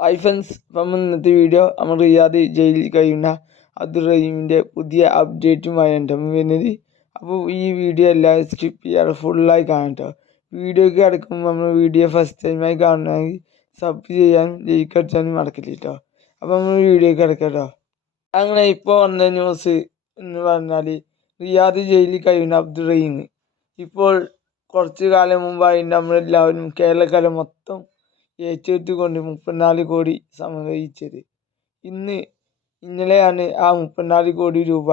Hi friends അപ്പം ഇന്നത്തെ video നമ്മൾ റിയാദ് ജയിലിൽ കഴിയുന്ന അബ്ദുൾ റഹീമിന്റെ പുതിയ അപ്ഡേറ്റുമായാണ് നമ്മൾ വരുന്നത്. അപ്പോൾ ഈ വീഡിയോ എല്ലാവരും സ്കിപ്പ് ചെയ്യാതെ ഫുള്ളായി കാണാം കേട്ടോ വീഡിയോയ്ക്ക് കിടക്കുമ്പോൾ നമ്മൾ വീഡിയോ ഫസ്റ്റ് ടൈമായി കാണണമെങ്കിൽ സബ് ചെയ്യാനും ലൈക്ക് അടിച്ചാനും മറക്കില്ല കേട്ടോ അപ്പോൾ നമ്മൾ വീഡിയോയ്ക്ക് കേട്ടോ അങ്ങനെ ഇപ്പോൾ വന്ന ന്യൂസ് എന്ന് പറഞ്ഞാൽ റിയാദ് ജയിലിൽ കഴിയുന്ന അബ്ദുൾ ഇപ്പോൾ കുറച്ച് കാലം മുമ്പായി നമ്മളെല്ലാവരും കേരളക്കാരെ മൊത്തം ഏറ്റെടുത്തുകൊണ്ട് മുപ്പത്തിനാല് കോടി സമാഹരിച്ചത്. ഇന്ന് ഇന്നലെയാണ് ആ മുപ്പത്തിനാല് കോടി രൂപ.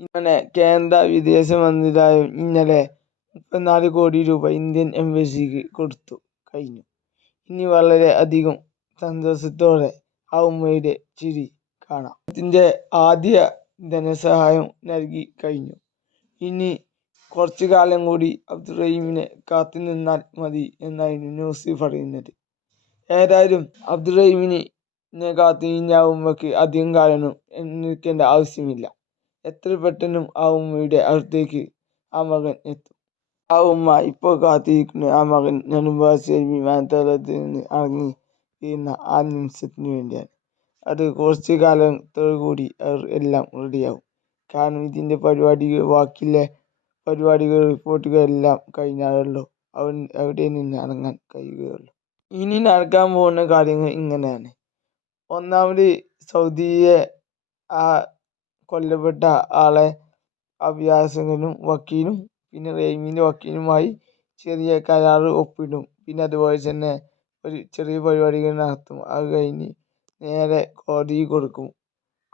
ഇങ്ങനെ കേന്ദ്ര വിദേശ മന്ത്രാലയം ഇന്നലെ മുപ്പത്തിനാല് കോടി രൂപ ഇന്ത്യൻ എംബസിക്ക് കൊടുത്തു കഴിഞ്ഞു. ഇനി വളരെ അധികം സന്തോഷത്തോടെ ആ ഉമ്മയുടെ ചിരി കാണാം. ഇതിന്റെ ആദ്യ ധനസഹായം നൽകി കഴിഞ്ഞു. ഇനി കുറച്ചു കാലം കൂടി അബ്ദുറഹീമിനെ കാത്തു നിന്നാൽ മതി എന്നായിരുന്നു ന്യൂസ് പറയുന്നത്. ഏതായാലും അബ്ദുറഹിമിനെ കാത്ത് ഇനി ഉമ്മക്ക് അധികം കാലം നിൽക്കേണ്ട ആവശ്യമില്ല. എത്ര പെട്ടെന്നും ആ ഉമ്മയുടെ അടുത്തേക്ക് ആ മകൻ എത്തും. ആ ഉമ്മ ഇപ്പോൾ കാത്തിരിക്കുന്ന. ആ മകൻ നെടുമ്പാശ്ശേരി വിമാനത്താവളത്തിൽ നിന്ന് ഇറങ്ങി ചെയ്യുന്ന ആ നിമിഷത്തിന് വേണ്ടിയാണ്. അത് കുറച്ച് കാലം കൂടി അവർ എല്ലാം റെഡിയാവും കാരണം ഇതിന്റെ പരിപാടികൾ വാക്കിലെ പരിപാടികൾ റിപ്പോർട്ടുകൾ എല്ലാം കഴിഞ്ഞാലല്ലോ അവൻ അവിടെ നിന്ന് ഇറങ്ങാൻ കഴിയുകയുള്ളൂ. ഇനി നടക്കാൻ പോകുന്ന കാര്യങ്ങൾ ഇങ്ങനെയാണ്. ഒന്നാമത് സൗദിയെ ആ കൊല്ലപ്പെട്ട ആളെ അഭിഭാഷകനും വക്കീലും പിന്നെ റഹീമിന്റെ വക്കീലുമായി ചെറിയ കരാർ ഒപ്പിടും. പിന്നെ അതുപോലെ തന്നെ ഒരു ചെറിയ പരിപാടികൾ നടത്തും. അത് കഴിഞ്ഞ് നേരെ കോടി കൊടുക്കും.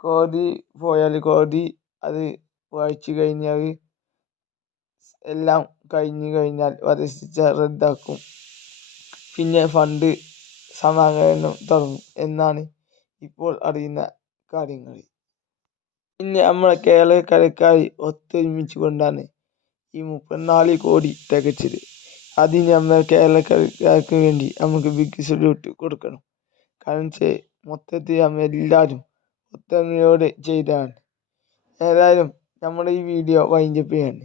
കോടതി പോയാൽ കോടതി അത് വായിച്ചു കഴിഞ്ഞാൽ എല്ലാം കഴിഞ്ഞ് കഴിഞ്ഞാൽ വധശിക്ഷ റദ്ദാക്കും. പിന്നെ ഫണ്ട് സമാഹരണം തുടങ്ങും എന്നാണ് ഇപ്പോൾ അറിയുന്ന കാര്യങ്ങൾ. പിന്നെ നമ്മളെ കേരളക്കരക്കാർ ഒത്തൊരുമിച്ച് കൊണ്ടാണ് ഈ മുപ്പത്തിനാല് കോടി തികച്ചത്. അതിന് നമ്മൾ കേരളക്കരക്കാർക്ക് വേണ്ടി നമുക്ക് ബിഗ് സല്യൂട്ട് കൊടുക്കണം. കാരണം വെച്ചാൽ മൊത്തത്തിൽ നമ്മൾ എല്ലാവരും ഒത്തൊരുമയോടെ ചെയ്തതാണ് ഏതായാലും നമ്മുടെ ഈ വീഡിയോ വൈൻഡപ്പ് ചെയ്യാണ്.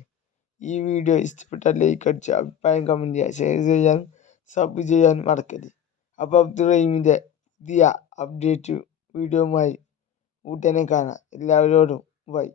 ഈ വീഡിയോ ഇഷ്ടപ്പെട്ടാൽ ലൈക്ക് അടിച്ച് അഭിപ്രായം കമന്റ് ചെയ്യുക. ഷെയർ ചെയ്യാനും സബ് ചെയ്യാൻ മറക്കരുത്. അപ്പോൾ അബ്ദുൾ റഹീമിന്റെ പുതിയ അപ്ഡേറ്റ് വീഡിയോയുമായി ഉടനെ കാണാം. എല്ലാവരോടും ബൈ